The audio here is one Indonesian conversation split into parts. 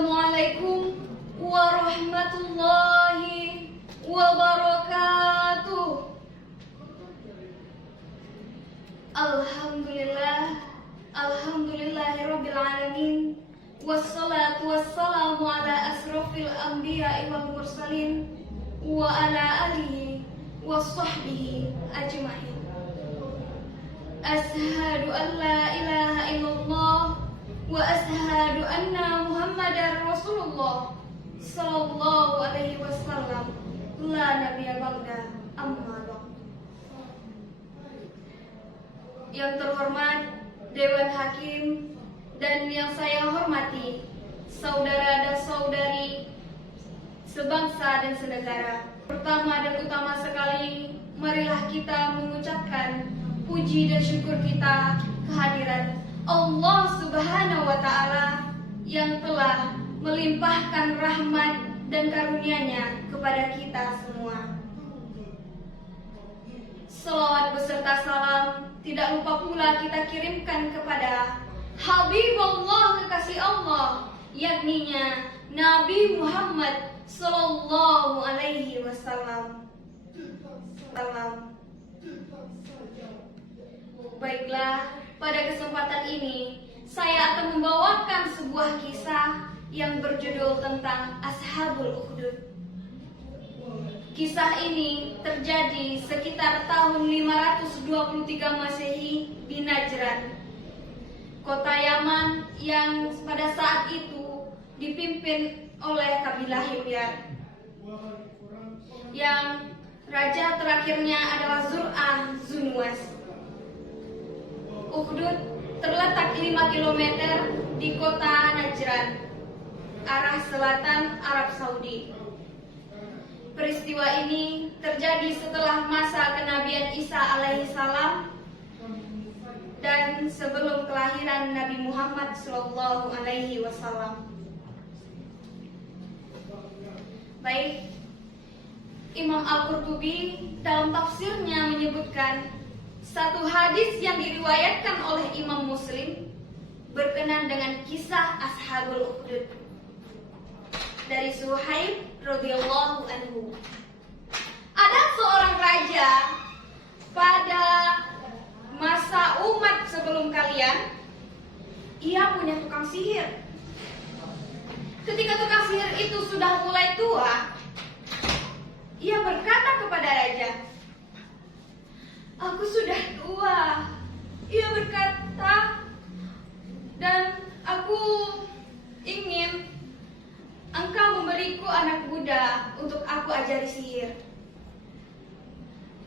Assalamualaikum warahmatullahi wabarakatuh. Alhamdulillahirabbil alamin. Wassalatu wassalamu ala asrofil anbiya'i wal mursalin wa ala alihi wassahbihi ajma'in. Ashhadu an la ilaha illallah wa ashhadu anna Muhammadar Rasulullah sallallahu alaihi wasallam. La nabiyya ba'da, amma ba'd. Yang terhormat Dewan Hakim dan yang saya hormati saudara dan saudari sebangsa dan senegara. Pertama dan utama sekali, marilah kita mengucapkan puji dan syukur kita kehadiran Allah Subhanahu wa Ta'ala yang telah melimpahkan rahmat dan karunia-Nya kepada kita semua. Selawat beserta salam tidak lupa pula kita kirimkan kepada Habibullah, kekasih Allah, yakninya Nabi Muhammad sallallahu alaihi wasallam. Baiklah, pada kesempatan ini saya akan membawakan sebuah kisah yang berjudul tentang Ashabul Ukhdud. Kisah ini terjadi sekitar tahun 523 Masehi di Najran, kota Yaman yang pada saat itu dipimpin oleh kabilah Himyar, yang raja terakhirnya adalah Zur'ah Zunwas. Ukhdud terletak 5 km di kota Najran, arah selatan Arab Saudi. Peristiwa ini terjadi setelah masa kenabian Isa alaihi salam dan sebelum kelahiran Nabi Muhammad sallallahu alaihi wasallam. Baik, Imam Al-Qurtubi dalam tafsirnya menyebutkan satu hadis yang diriwayatkan oleh Imam Muslim berkenan dengan kisah Ashabul Ukhdud dari Suhaib radhiyallahu anhu. Ada seorang raja pada masa umat sebelum kalian, ia punya tukang sihir. Ketika tukang sihir itu sudah mulai tua, ia berkata kepada raja, "Aku sudah tua," ia berkata, "dan aku ingin engkau memberiku anak muda untuk aku ajari sihir."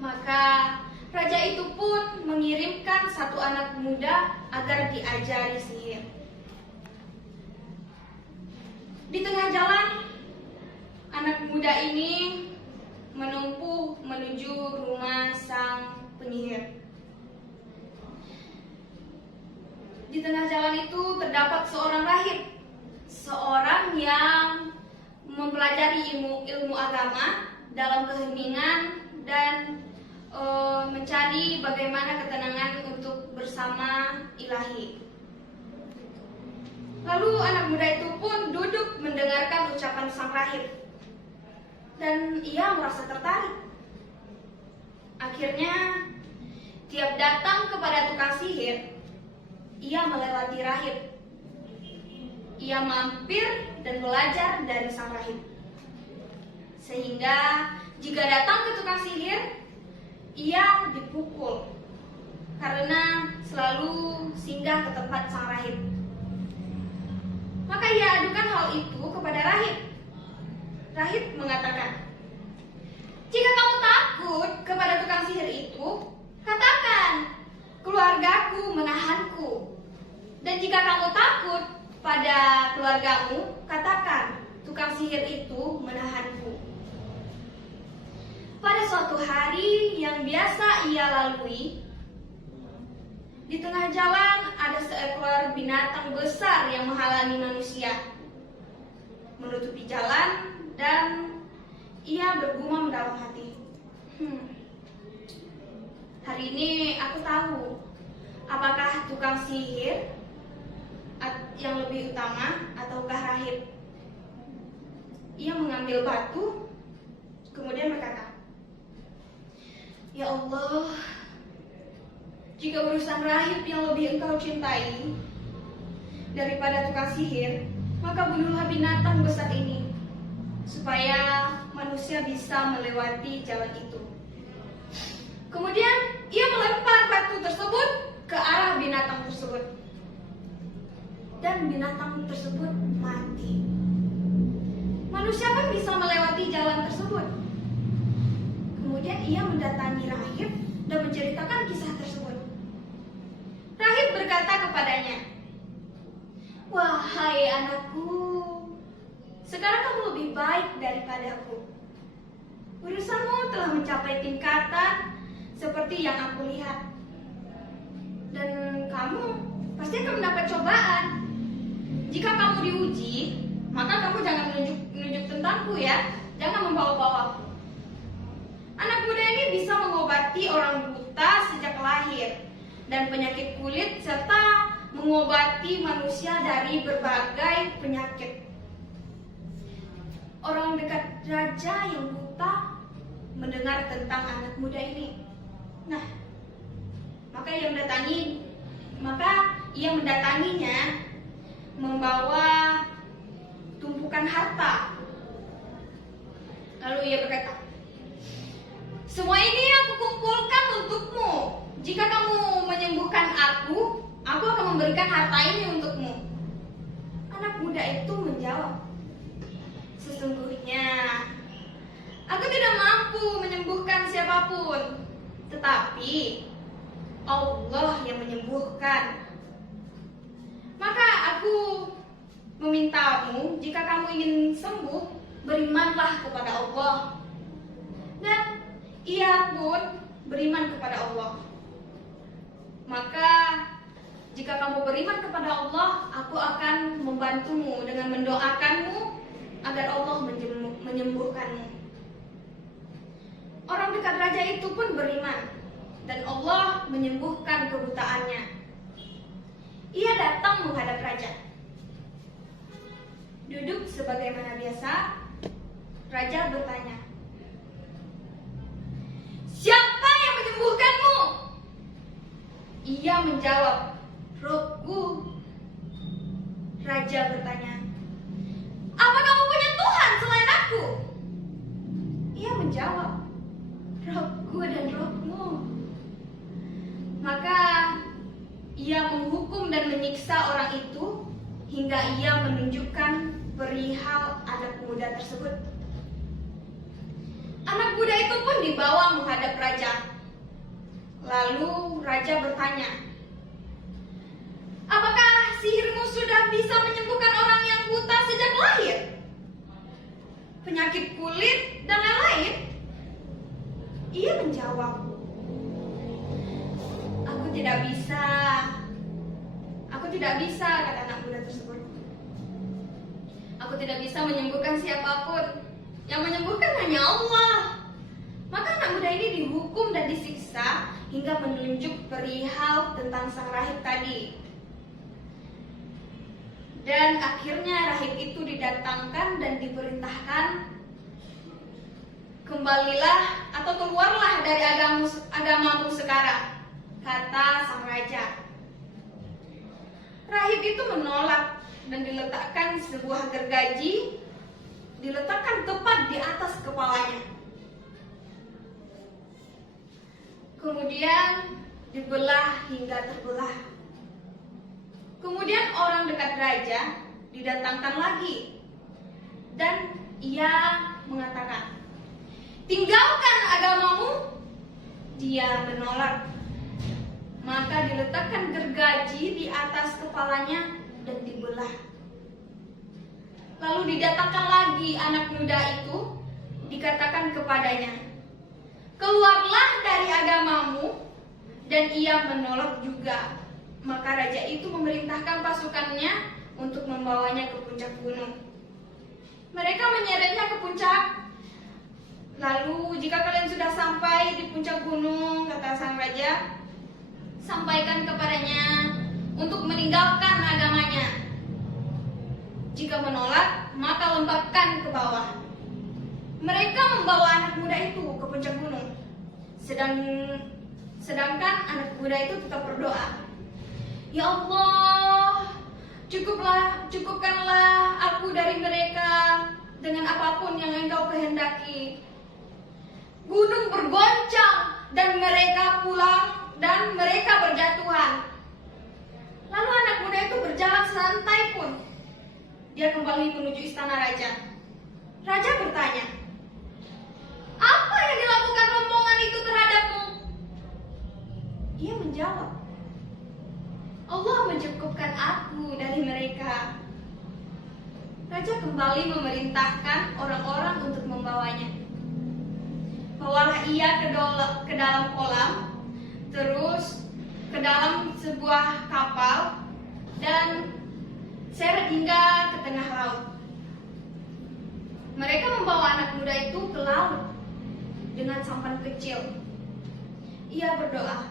Maka raja itu pun mengirimkan satu anak muda agar diajari sihir. Di tengah jalan, anak muda ini menempuh menuju rumah sang penyihir. Di tengah jalan itu terdapat seorang rahib, seorang yang mempelajari ilmu agama dalam keheningan dan mencari bagaimana ketenangan untuk bersama ilahi. Lalu anak muda itu pun duduk mendengarkan ucapan sang rahib dan ia merasa tertarik. Akhirnya, tiap datang kepada tukang sihir, ia melewati rahib. Ia mampir dan belajar dari sang rahib. Sehingga jika datang ke tukang sihir, ia dipukul karena selalu singgah ke tempat sang rahib. Maka ia adukan hal itu kepada rahib. Rahib mengatakan, "Jika kamu takut kepada tukang sihir itu, katakan, keluargaku menahanku. Dan jika kamu takut pada keluargamu, katakan, tukang sihir itu menahanku." Pada suatu hari yang biasa ia lalui, di tengah jalan ada seekor binatang besar yang menghalangi manusia, menutupi jalan, dan ia bergumam dalam hati, "Hari ini aku tahu apakah tukang sihir yang lebih utama ataukah rahib. ia mengambil batu, kemudian berkata, "Ya Allah, jika urusan rahib yang lebih engkau cintai daripada tukang sihir, maka bunuhlah binatang besar ini, supaya manusia bisa melewati jalan itu." Kemudian ia melempar batu tersebut ke arah binatang tersebut, dan binatang tersebut mati. Manusia pun bisa melewati jalan tersebut. Kemudian ia mendatangi rahib dan menceritakan kisah tersebut. Rahib berkata kepadanya, "Wahai anakku, sekarang kamu lebih baik daripadaku. Urusanmu telah mencapai tingkatan seperti yang aku lihat. Dan kamu pasti akan mendapat cobaan. Jika kamu diuji, maka kamu jangan menunjuk tentangku ya. Jangan membawa-bawaku. Anak muda ini bisa mengobati orang buta sejak lahir dan penyakit kulit, serta mengobati manusia dari berbagai penyakit." Orang dekat raja yang buta mendengar tentang anak muda ini. Nah, maka ia mendatanginya membawa tumpukan harta. Lalu ia berkata, "Semua ini aku kumpulkan untukmu. Jika kamu menyembuhkan aku akan memberikan harta ini untukmu." Anak muda itu menjawab, "Sesungguhnya aku tidak mampu menyembuhkan siapapun, tetapi Allah yang menyembuhkan. Maka aku memintamu, jika kamu ingin sembuh, berimanlah kepada Allah." Dan ia pun beriman kepada Allah. "Maka jika kamu beriman kepada Allah, aku akan membantumu dengan mendoakanmu agar Allah menyembuhkanmu." Orang dekat raja itu pun beriman, dan Allah menyembuhkan kebutaannya. Ia datang menghadap raja. Duduk sebagaimana biasa, raja bertanya, "Siapa yang menyembuhkanmu?" Ia menjawab, "Rohku." Raja bertanya, "Apa kamu punya Tuhan selain aku?" Ia menjawab, "Rohku dan rohmu." Maka ia menghukum dan menyiksa orang itu hingga ia menunjukkan perihal anak muda tersebut. Anak muda itu pun dibawa menghadap raja. Lalu raja bertanya, "Apakah sihirmu sudah bisa menyembuhkan orang yang buta sejak lahir, penyakit kulit, dan lain-lain?" Ia menjawab, "Aku tidak bisa, kata anak muda tersebut. "Aku tidak bisa menyembuhkan siapapun. Yang menyembuhkan hanya Allah." Maka anak muda ini dihukum dan disiksa hingga menunjuk perihal tentang sang rahib tadi. Dan akhirnya rahib itu didatangkan dan diperintahkan, "Kembalilah atau keluarlah dari agamamu sekarang," kata sang raja. Rahib itu menolak dan diletakkan sebuah gergaji, diletakkan tepat di atas kepalanya. Kemudian dibelah hingga terbelah. Kemudian orang dekat raja didatangkan lagi, dan ia mengatakan, "Tinggalkan agamamu." Dia menolak. Maka diletakkan gergaji di atas kepalanya dan dibelah. Lalu didatangkan lagi anak muda itu, dikatakan kepadanya, "Keluarlah dari agamamu." Dan ia menolak juga. Maka raja itu memerintahkan pasukannya untuk membawanya ke puncak gunung. Mereka menyeretnya ke puncak. "Lalu jika kalian sudah sampai di puncak gunung," kata sang raja, "sampaikan kepadanya untuk meninggalkan agamanya. Jika Jika menolak, maka lemparkan ke bawah. Mereka membawa anak muda itu ke puncak gunung. Sedangkan anak muda itu tetap berdoa. Ya Allah, cukupkanlah aku dari mereka dengan apapun yang Engkau kehendaki. Gunung bergoncang dan mereka pulang dan mereka berjatuhan. Lalu anak muda itu berjalan santai pun. Dia kembali menuju istana raja. Raja bertanya, apa yang dilakukan rombongan itu terhadapmu? Ia menjawab, Allah mencukupkan aku dari mereka. Raja kembali memerintahkan orang-orang untuk membawanya. Bawalah ia ke dalam kolam, terus ke dalam sebuah kapal, dan seret hingga ke tengah laut. Mereka membawa anak muda itu ke laut dengan sampan kecil. Ia berdoa,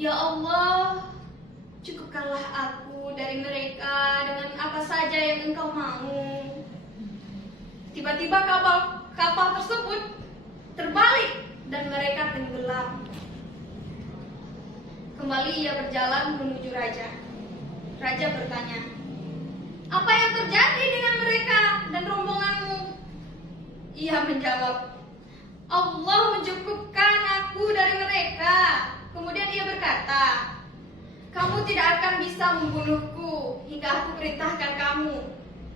Ya Allah, cukupkanlah aku dari mereka dengan apa saja yang Engkau mau. Tiba-tiba kapal tersebut terbalik dan mereka tenggelam. Kembali ia berjalan menuju raja. Raja bertanya, apa yang terjadi dengan mereka dan rombonganmu? Ia menjawab, Allah mencukupkan aku dari mereka. Kemudian ia berkata, kamu tidak akan bisa membunuhku hingga aku perintahkan kamu.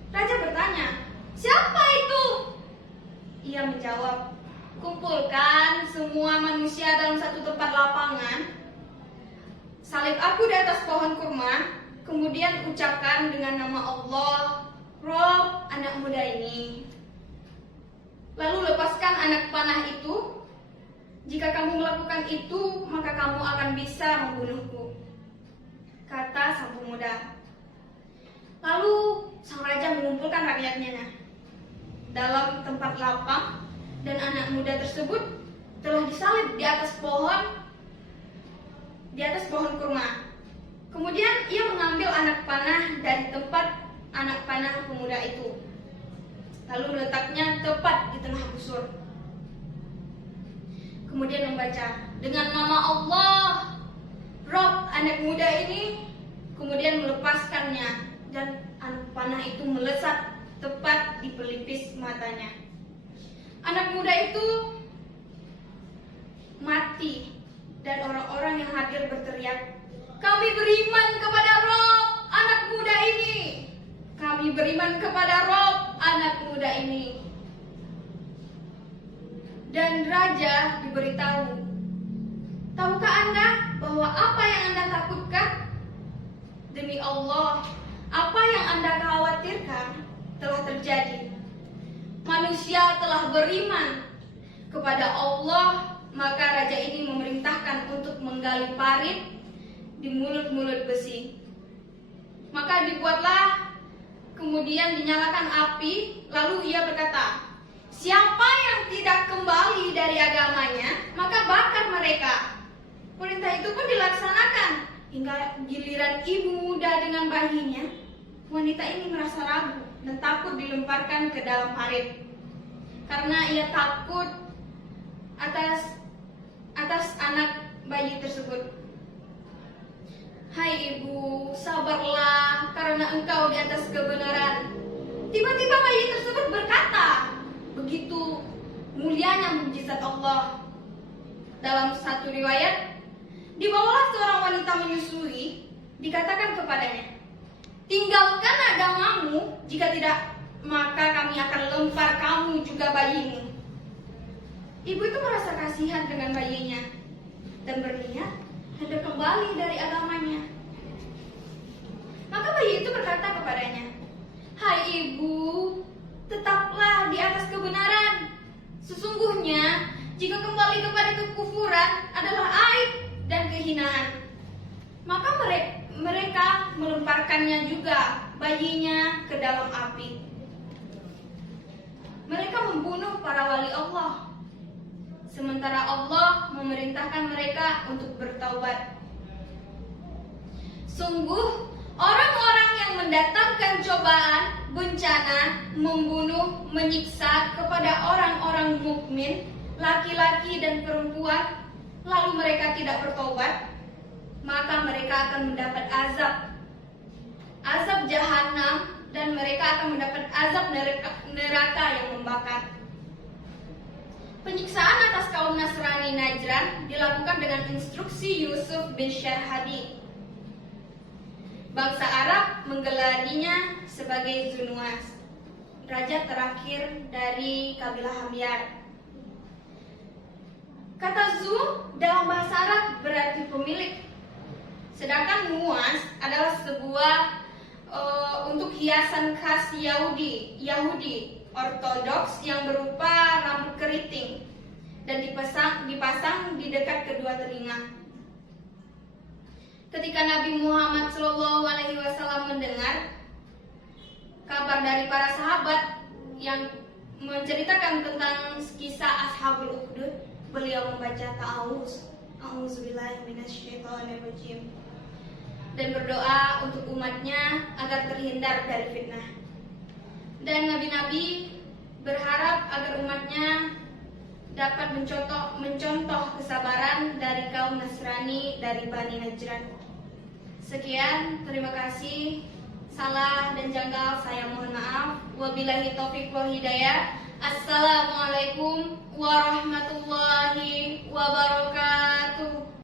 Raja bertanya, siapa itu? Ia menjawab, kumpulkan semua manusia dalam satu tempat lapangan, salib aku di atas pohon kurma, kemudian ucapkan dengan nama Allah, Rob anak muda ini. Lalu lepaskan anak panah itu. Jika kamu melakukan itu, maka kamu akan bisa membunuhku, kata sang pemuda. Lalu sang raja mengumpulkan rakyatnya dalam tempat lapang, dan anak muda tersebut telah disalib di atas pohon kurma. Kemudian ia mengambil anak panah dari tempat anak panah pemuda itu, lalu meletaknya tepat di tengah busur. Kemudian membaca, dengan nama Allah, Rob anak muda ini, kemudian melepaskannya, dan anak panah itu melesat tepat di pelipis matanya. Anak muda itu mati, dan orang-orang yang hadir berteriak, kami beriman kepada Rob anak muda ini. Kami beriman kepada Rob anak muda ini. Dan raja diberitahu, tahukah Anda bahwa apa yang Anda takutkan? Demi Allah, apa yang Anda khawatirkan telah terjadi. Manusia telah beriman kepada Allah, maka raja ini memerintahkan untuk menggali parit di mulut-mulut besi. Maka dibuatlah, kemudian dinyalakan api, lalu ia berkata, siapa yang tidak kembali dari agamanya, maka bakar mereka. Perintah itu pun dilaksanakan hingga giliran ibu muda dengan bayinya. Wanita ini merasa ragu dan takut dilemparkan ke dalam parit, karena ia takut atas anak bayi tersebut. Hai ibu, sabarlah karena engkau di atas kebenaran. Tiba-tiba bayi tersebut berkata, begitu mulianya mukjizat Allah. Dalam satu riwayat, dibawalah seorang wanita menyusui, dikatakan kepadanya, tinggalkan agamamu, jika tidak maka kami akan lempar kamu juga bayimu. Ibu itu merasa kasihan dengan bayinya dan berniat hendak kembali dari agamanya. Maka bayi itu berkata kepadanya, hai ibu, tetaplah di atas kebenaran. Sesungguhnya jika kembali kepada kekufuran adalah aib dan kehinaan. Maka mereka melemparkannya juga bayinya ke dalam api. Mereka membunuh para wali Allah, sementara Allah memerintahkan mereka untuk bertaubat. Sungguh orang-orang yang mendatangkan cobaan cobaan, bencana, membunuh, menyiksa kepada orang-orang mukmin, laki-laki dan perempuan, lalu mereka tidak bertobat, maka mereka akan mendapat azab jahanam, dan mereka akan mendapat azab neraka yang membakar. Penyiksaan atas kaum Nasrani Najran dilakukan dengan instruksi Yusuf bin Syarhadi. Bangsa Arab menggelarinya sebagai Zunuas, raja terakhir dari kabilah Hamyar. Kata Zu dalam bahasa Arab berarti pemilik, sedangkan Nuas adalah sebuah untuk hiasan khas Yahudi Ortodoks yang berupa rambut keriting dan dipasang di dekat kedua telinga. Ketika Nabi Muhammad SAW mendengar kabar dari para sahabat yang menceritakan tentang kisah Ashabul Ukhdud, beliau membaca A'udzubillahi minasyaitonirrajim dan berdoa untuk umatnya agar terhindar dari fitnah. Dan nabi-nabi berharap agar umatnya dapat mencontoh kesabaran dari kaum Nasrani dari Bani Najran. Sekian, terima kasih. Salah dan janggal saya mohon maaf. Wabillahi taufiq wal hidayah. Assalamualaikum warahmatullahi wabarakatuh.